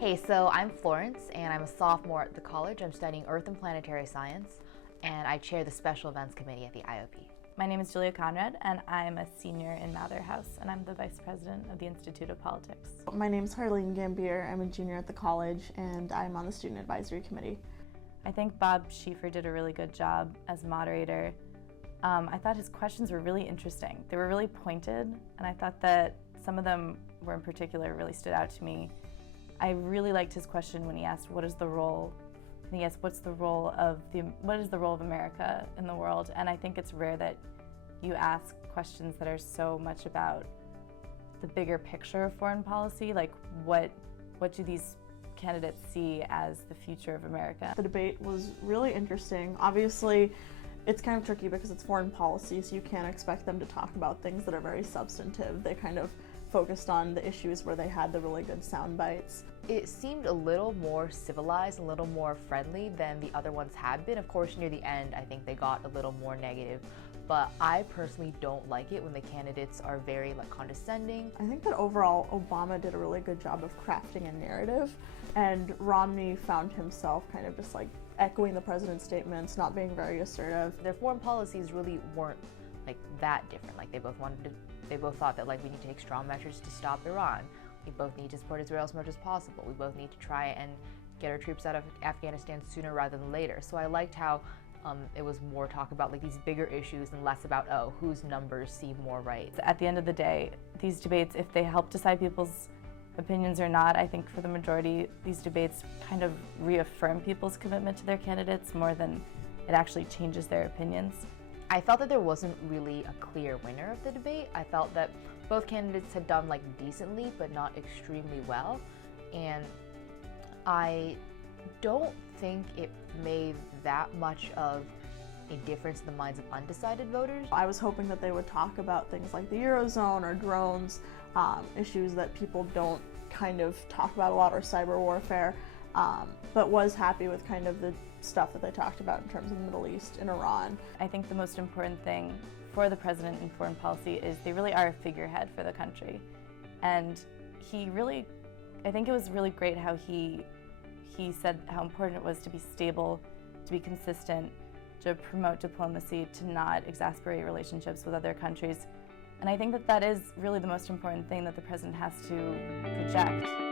Hey, so I'm Florence, and I'm a sophomore at the college. I'm studying Earth and Planetary Science, and I chair the Special Events Committee at the IOP. My name is Konrad, and I'm a senior in Mather House, and I'm the vice president of the Institute of Politics. My name is Harleen Gambhir. I'm a junior at the college, and I'm on the Student Advisory Committee. I think Bob Schieffer did a really good job as moderator. I thought his questions were really interesting. They were really pointed, and I thought that some of them were in particular really stood out to me. I really liked his question when he asked, what is the role of America in the world? And I think it's rare that you ask questions that are so much about the bigger picture of foreign policy, like what do these candidates see as the future of America? The debate was really interesting. Obviously, it's kind of tricky because it's foreign policy, so you can't expect them to talk about things that are very substantive. They kind of focused on the issues where they had the really good sound bites. It seemed a little more civilized, a little more friendly than the other ones had been. Of course, near the end, I think they got a little more negative, but I personally don't like it when the candidates are very condescending. I think that overall, Obama did a really good job of crafting a narrative, and Romney found himself kind of just echoing the president's statements, not being very assertive. Their foreign policies really weren't that different. They both thought that we need to take strong measures to stop Iran. We both need to support Israel as much as possible. We both need to try and get our troops out of Afghanistan sooner rather than later. So I liked how it was more talk about these bigger issues and less about, oh, whose numbers seem more right. At the end of the day, these debates, if they help decide people's opinions or not, I think for the majority, these debates kind of reaffirm people's commitment to their candidates more than it actually changes their opinions. I felt that there wasn't really a clear winner of the debate. I felt that both candidates had done decently, but not extremely well. And I don't think it made that much of a difference in the minds of undecided voters. I was hoping that they would talk about things like the Eurozone or drones, issues that people don't kind of talk about a lot, or cyber warfare, but was happy with kind of the stuff that they talked about in terms of the Middle East and Iran. I think the most important thing for the president in foreign policy is they really are a figurehead for the country. And I think it was really great how he said how important it was to be stable, to be consistent, to promote diplomacy, to not exasperate relationships with other countries. And I think that is really the most important thing that the president has to project.